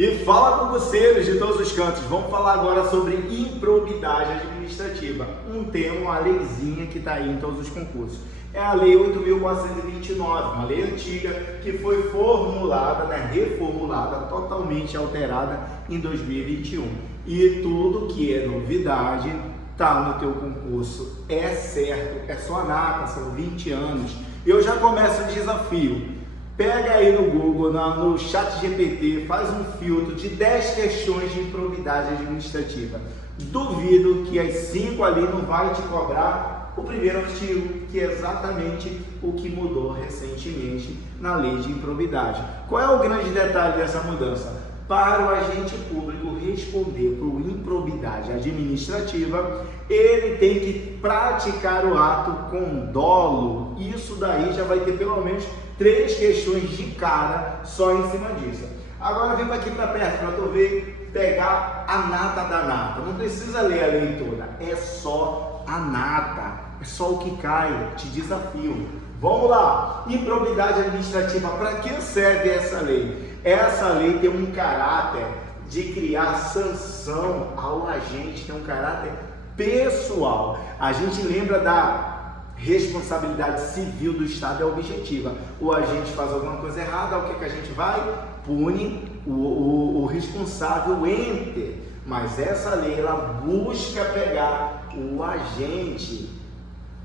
E fala concurseiros de todos os cantos. Vamos falar agora sobre improbidade administrativa. Um tema, uma leizinha que está aí em todos os concursos. É a Lei 8.429, uma lei antiga que foi formulada, reformulada, totalmente alterada em 2021. E tudo que é novidade está no teu concurso. É certo, é só a nata, são 20 anos. Eu já começo o desafio. Pega aí no Google, no ChatGPT, faz um filtro de 10 questões de improbidade administrativa. Duvido que as 5 ali não vai te cobrar o primeiro artigo, que é exatamente o que mudou recentemente na lei de improbidade. Qual é o grande detalhe dessa mudança? Para o agente público responder por improbidade administrativa, ele tem que praticar o ato com dolo. Isso daí já vai ter pelo menos 3 questões de cara só em cima disso. Agora vem aqui para perto para tu ver, pegar a nata da nata. Não precisa ler a lei toda, é só a nata, é só o que cai, te desafio. Vamos lá, improbidade administrativa, para que serve essa lei? Essa lei tem um caráter de criar sanção ao agente, tem um caráter pessoal. A gente lembra da responsabilidade civil do Estado, é objetiva. O agente faz alguma coisa errada, o que a gente vai? Pune o responsável, enter. Mas essa lei, ela busca pegar o agente.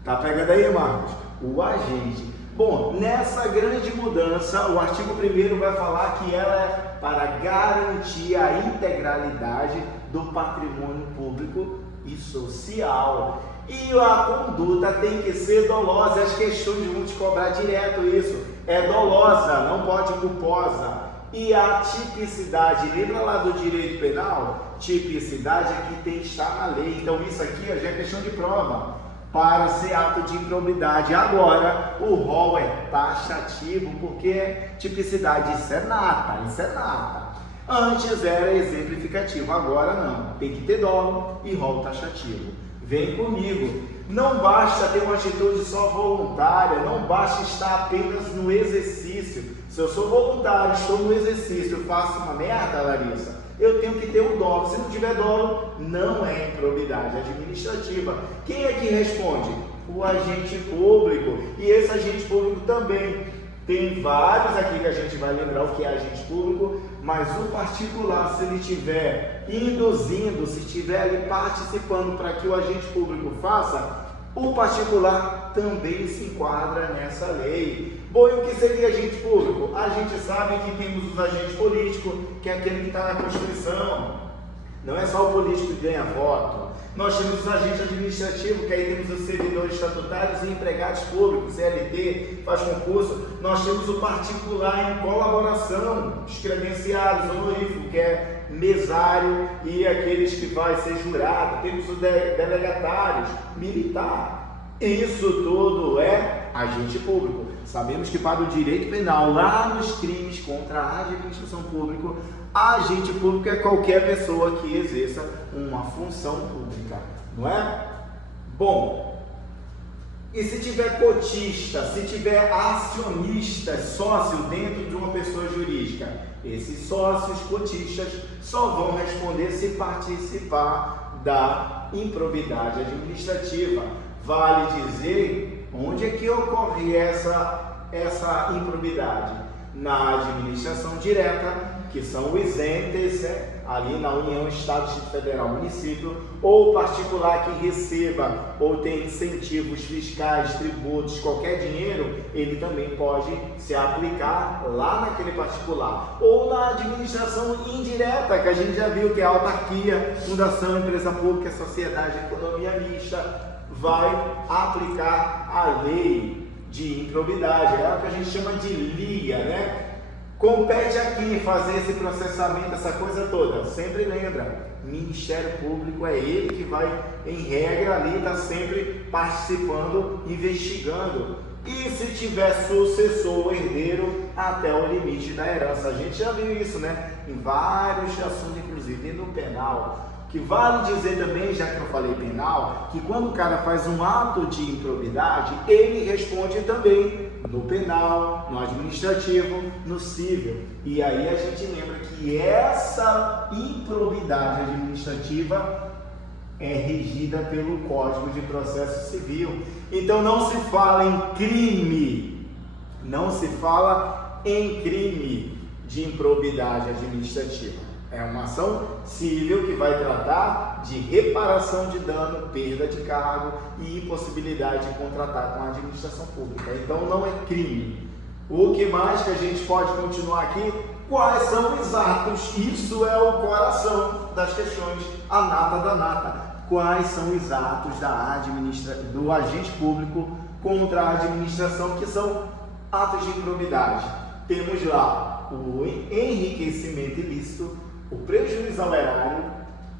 Tá pegando aí, Marcos? O agente. Bom, nessa grande mudança, o artigo 1º vai falar que ela é para garantir a integralidade do patrimônio público e social. E a conduta tem que ser dolosa. As questões vão te cobrar direto isso. É dolosa, não pode culposa. E a tipicidade, lembra lá do direito penal? Tipicidade é que tem que estar na lei. Então isso aqui já é questão de prova para ser ato de improbidade. Agora, o rol é taxativo, porque tipicidade, isso é nata, isso é nata. Antes era exemplificativo, agora não. Tem que ter dolo e rol taxativo. Vem comigo. Não basta ter uma atitude só voluntária, não basta estar apenas no exercício. Se eu sou voluntário, estou no exercício, faço uma merda, Larissa, eu tenho que ter o dolo. Se não tiver dolo, não é improbidade administrativa. Quem é que responde? O agente público. E esse agente público também tem vários aqui que a gente vai lembrar o que é agente público, mas o particular, se ele estiver induzindo, se estiver ali participando para que o agente público faça, o particular também se enquadra nessa lei. Bom, e o que seria agente público? A gente sabe que temos os agentes políticos, que é aquele que está na Constituição. Não é só o político que ganha voto. Nós temos os agentes administrativos, que aí temos os servidores estatutários e empregados públicos, CLT, faz concurso. Nós temos o particular em colaboração, os credenciados, honorífico, que é mesário, e aqueles que vai ser jurado. Temos os delegatários, militar. Isso tudo é agente público. Sabemos que para o direito penal, lá nos crimes contra a administração pública, agente público é qualquer pessoa que exerça uma função pública, não é? Bom, e se tiver cotista, se tiver acionista, sócio dentro de uma pessoa jurídica, esses sócios cotistas só vão responder se participar da improbidade administrativa. Vale dizer onde é que ocorre essa improbidade? Na administração direta, que são os entes, ali na União, Estado, Distrito Federal, Município, ou particular que receba ou tem incentivos fiscais, tributos, qualquer dinheiro, ele também pode se aplicar lá naquele particular. Ou na administração indireta, que a gente já viu que é a autarquia, fundação, empresa pública, sociedade, economia mista, vai aplicar a lei de improbidade, é o que a gente chama de LIA, né? Compete a quem fazer esse processamento, essa coisa toda. Sempre lembra, Ministério Público é ele que vai, em regra, ali, está sempre participando, investigando. E se tiver sucessor ou herdeiro, até o limite da herança. A gente já viu isso, né? Em vários assuntos, inclusive no penal. Que vale dizer também, já que eu falei penal, que quando o cara faz um ato de improbidade, ele responde também no penal, no administrativo, no civil. E aí a gente lembra que essa improbidade administrativa é regida pelo Código de Processo Civil. Então não se fala em crime, não se fala em crime de improbidade administrativa. É uma ação civil que vai tratar de reparação de dano, perda de cargo e impossibilidade de contratar com a administração pública. Então não é crime. O que mais que a gente pode continuar aqui? Quais são os atos? Isso é o coração das questões, a nata da nata. Quais são os atos do agente público contra a administração que são atos de improbidade? Temos lá o enriquecimento ilícito, o prejuízo ao erário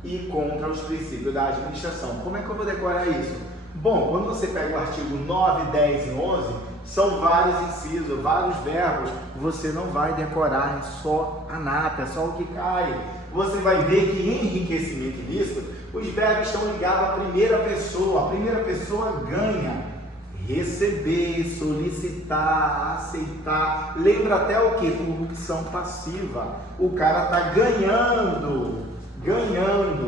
e contra os princípios da administração. Como é que eu vou decorar isso? Bom, quando você pega o artigo 9, 10 e 11, são vários incisos, vários verbos, você não vai decorar só a nata, é só o que cai. Você vai ver que em enriquecimento ilícito, os verbos estão ligados à primeira pessoa. A primeira pessoa ganha. Receber, solicitar, aceitar. Lembra até o que? Corrupção passiva. O cara está ganhando.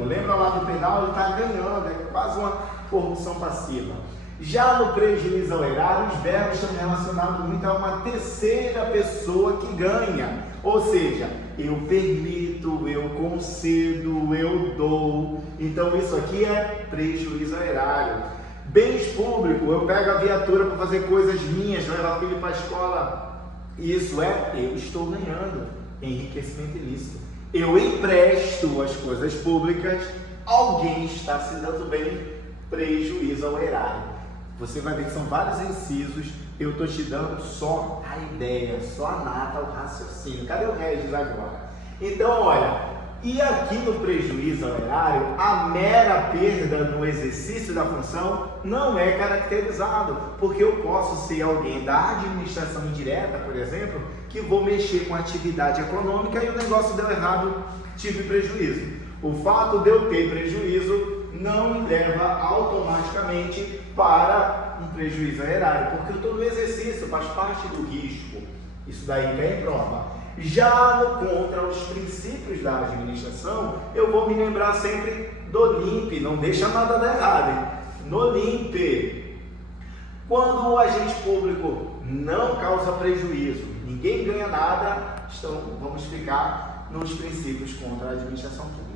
Lembra lá do penal? Ele está ganhando. É quase uma corrupção passiva. Já no prejuízo ao erário, os verbos estão relacionados muito a uma terceira pessoa que ganha. Ou seja, eu permito, eu concedo, eu dou. Então isso aqui é prejuízo ao erário. Bens públicos, eu pego a viatura para fazer coisas minhas, levar filho para a escola. Isso é, eu estou ganhando. Enriquecimento ilícito. Eu empresto as coisas públicas, alguém está se dando bem, prejuízo ao erário. Você vai ver que são vários incisos, eu estou te dando só a ideia, só a nata, o raciocínio. Cadê o Regis agora? Então, olha, e aqui no prejuízo ao erário, a mera perda no exercício da função não é caracterizado, porque eu posso ser alguém da administração indireta, por exemplo, que vou mexer com atividade econômica e o negócio deu errado, tive prejuízo. O fato de eu ter prejuízo não me leva automaticamente para um prejuízo ao erário, porque eu estou no exercício, faz parte do risco. Isso daí cai em prova. Já no contra os princípios da administração, eu vou me lembrar sempre do LIMP, não deixa nada dar errado, hein? No LIMP, quando o agente público não causa prejuízo, ninguém ganha nada, então vamos ficar nos princípios contra a administração pública.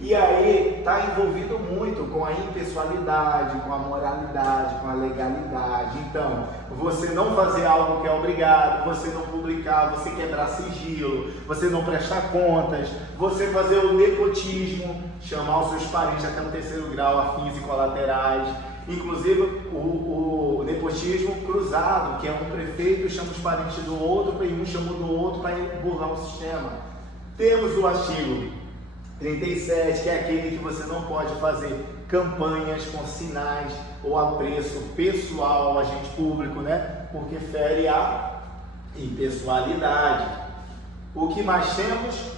E aí está envolvido muito com a impessoalidade, com a moralidade, com a legalidade. Então, você não fazer algo que é obrigado, você não publicar, você quebrar sigilo, você não prestar contas, você fazer o nepotismo, chamar os seus parentes até no 3º grau, afins e colaterais. Inclusive o nepotismo cruzado, que é um prefeito chama os parentes do outro e um chama do outro para burlar o sistema. Temos o artigo 37, que é aquele que você não pode fazer campanhas com sinais ou apreço pessoal ao agente público, né? Porque fere a impessoalidade. O que mais temos?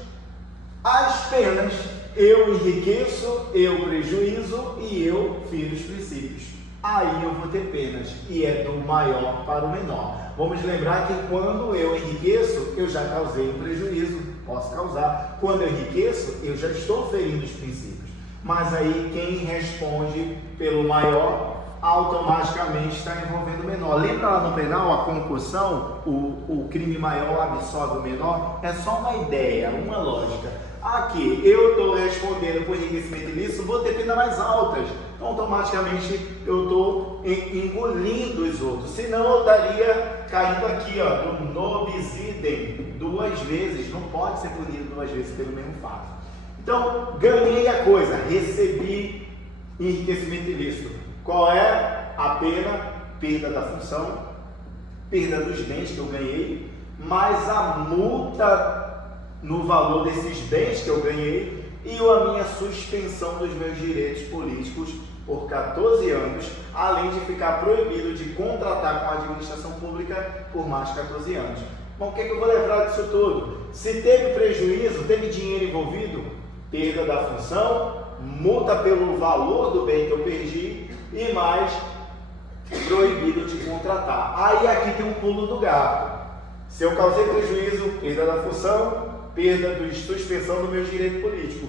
As penas. Eu enriqueço, eu prejuízo e eu firo os princípios. Aí eu vou ter penas, e é do maior para o menor. Vamos lembrar que quando eu enriqueço, eu já causei um prejuízo, posso causar. Quando eu enriqueço, eu já estou ferindo os princípios. Mas aí quem responde pelo maior, automaticamente está envolvendo o menor. Lembra lá no penal, a concussão, o crime maior absorve o menor? É só uma ideia, uma lógica. Aqui, eu estou respondendo por enriquecimento ilícito, vou ter pena mais altas. Então, automaticamente, eu estou engolindo os outros. Senão, eu estaria caindo aqui, ó, do nobis idem, 2 vezes. Não pode ser punido 2 vezes pelo mesmo fato. Então, ganhei a coisa, recebi enriquecimento ilícito. Qual é a pena? Perda da função, perda dos bens que eu ganhei, mais a multa no valor desses bens que eu ganhei e a minha suspensão dos meus direitos políticos por 14 anos, além de ficar proibido de contratar com a administração pública por mais de 14 anos. Bom, o que é que eu vou lembrar disso tudo? Se teve prejuízo, teve dinheiro envolvido, perda da função, multa pelo valor do bem que eu perdi e mais proibido de contratar. Aí aqui tem um pulo do gato. Se eu causei prejuízo, perda da função, perda de suspensão do meu direito político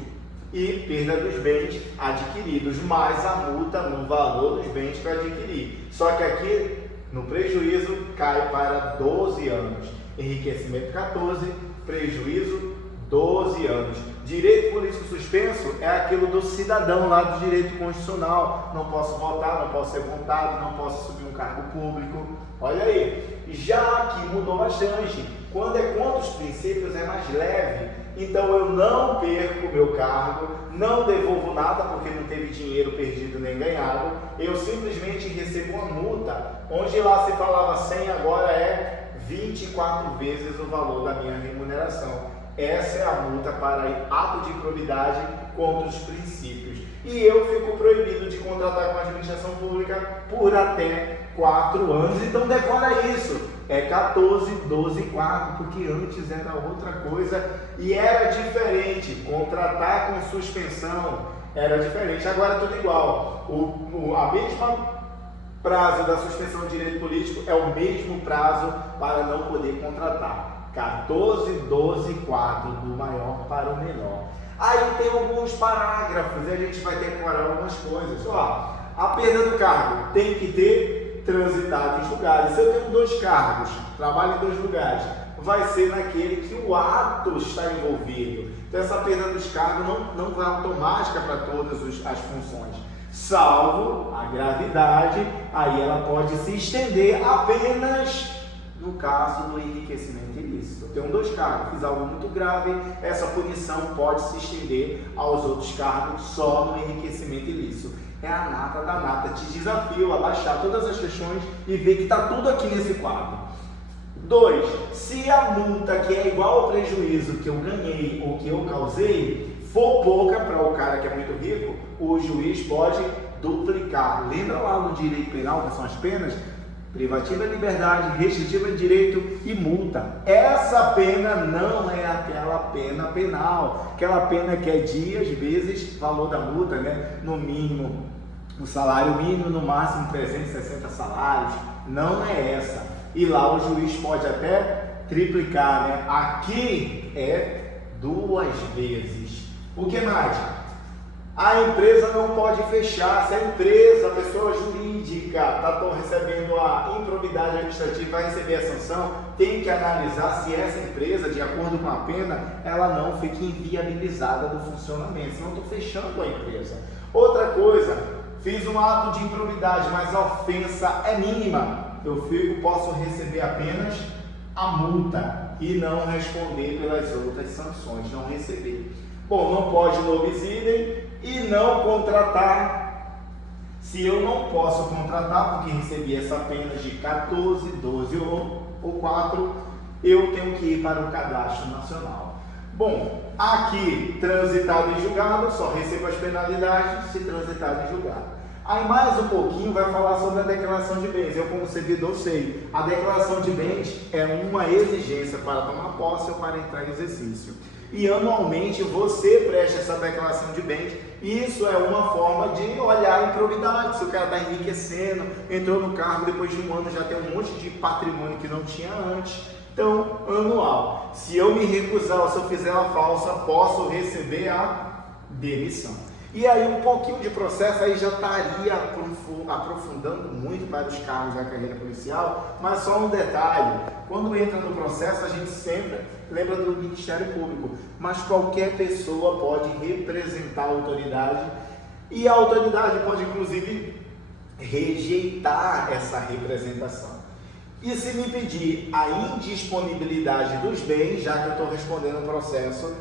e perda dos bens adquiridos, mais a multa no valor dos bens que eu adquiri. Só que aqui, no prejuízo, cai para 12 anos. Enriquecimento 14, prejuízo 12 anos. Direito político suspenso é aquilo do cidadão lá do direito constitucional. Não posso votar, não posso ser votado, não posso subir um cargo público. Olha aí, já aqui mudou bastante. Quando é contra os princípios é mais leve. Então eu não perco o meu cargo, não devolvo nada porque não teve dinheiro perdido nem ganhado. Eu simplesmente recebo uma multa, onde lá se falava 100, agora é 24 vezes o valor da minha remuneração. Essa é a multa para ato de improbidade contra os princípios. E eu fico proibido de contratar com a administração pública por até 4 anos. Então decora isso. É 14, 12, 4, porque antes era outra coisa e era diferente. Contratar com suspensão era diferente. Agora é tudo igual. A mesma prazo da suspensão de direito político é o mesmo prazo para não poder contratar. 14, 12, 4, do maior para o menor. Aí tem alguns parágrafos e a gente vai decorar algumas coisas. Ó, a perda do cargo tem que ter transitado em julgado. Se eu tenho 2 cargos, trabalho em 2 lugares, vai ser naquele que o ato está envolvido. Então essa perda dos cargos não vai automática para todas as funções. Salvo a gravidade, aí ela pode se estender apenas no caso do enriquecimento ilícito. Eu tenho 2 cargos, fiz algo muito grave, essa punição pode se estender aos outros cargos só no enriquecimento ilícito. É a nata da nata. Te desafio a baixar todas as questões e ver que está tudo aqui nesse quadro. 2. Se a multa que é igual ao prejuízo que eu ganhei ou que eu causei for pouca para o cara que é muito rico, o juiz pode duplicar. Lembra lá no direito penal, que são as penas? Privativa de liberdade, restritiva de direito e multa. Essa pena não é aquela pena penal, aquela pena que é dias vezes valor da multa, né? No mínimo, o salário mínimo, no máximo 360 salários. Não é essa. E lá o juiz pode até triplicar, né? Aqui é 2 vezes. O que mais? A empresa não pode fechar. Se a empresa, a pessoa jurídica, está recebendo a improbidade administrativa, vai receber a sanção, tem que analisar se essa empresa, de acordo com a pena, ela não fica inviabilizada do funcionamento, senão estou fechando a empresa. Outra coisa, fiz um ato de improbidade, mas a ofensa é mínima. Eu posso receber apenas a multa e não responder pelas outras sanções, não receber. Bom, não pode lobis idem e não contratar. Se eu não posso contratar porque recebi essa pena de 14, 12 ou 4, eu tenho que ir para o cadastro nacional. Bom, aqui transitado em julgado, só recebo as penalidades se transitado em julgado. Aí mais um pouquinho vai falar sobre a declaração de bens. Eu como servidor sei, a declaração de bens é uma exigência para tomar posse ou para entrar em exercício. E anualmente você presta essa declaração de bens. Isso é uma forma de olhar a improbidade. Se o cara está enriquecendo, entrou no cargo, depois de um ano já tem um monte de patrimônio que não tinha antes. Então, anual. Se eu me recusar ou se eu fizer a falsa, posso receber a demissão. E aí um pouquinho de processo aí já estaria aprofundando muito para os cargos da carreira policial, mas só um detalhe, quando entra no processo a gente sempre lembra do Ministério Público, mas qualquer pessoa pode representar a autoridade e a autoridade pode inclusive rejeitar essa representação. E se me pedir a indisponibilidade dos bens, já que eu estou respondendo o processo,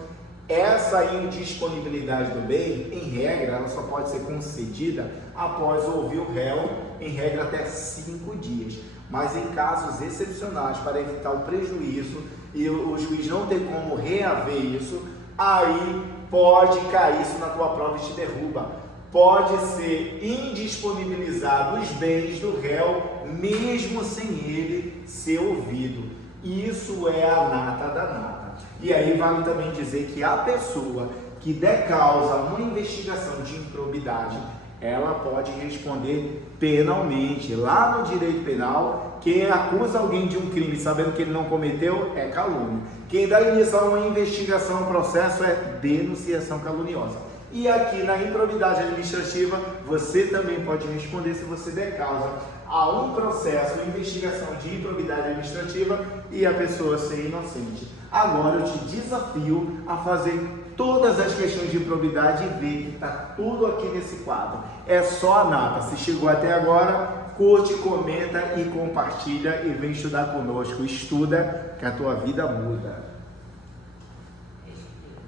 essa indisponibilidade do bem, em regra, ela só pode ser concedida após ouvir o réu, em regra até 5 dias. Mas em casos excepcionais, para evitar o prejuízo e o juiz não ter como reaver isso, aí pode cair isso na tua prova e te derruba. Pode ser indisponibilizado os bens do réu, mesmo sem ele ser ouvido. Isso é a nata da nata. E aí vale também dizer que a pessoa que der causa a uma investigação de improbidade, ela pode responder penalmente. Lá no direito penal, quem acusa alguém de um crime sabendo que ele não cometeu é calúnia. Quem dá início a uma investigação, um processo, é denunciação caluniosa. E aqui na improbidade administrativa, você também pode responder se você der causa a um processo, uma investigação de improbidade administrativa e a pessoa ser inocente. Agora eu te desafio a fazer todas as questões de improbidade e ver que está tudo aqui nesse quadro. É só a nata. Se chegou até agora, curte, comenta e compartilha e vem estudar conosco. Estuda que a tua vida muda.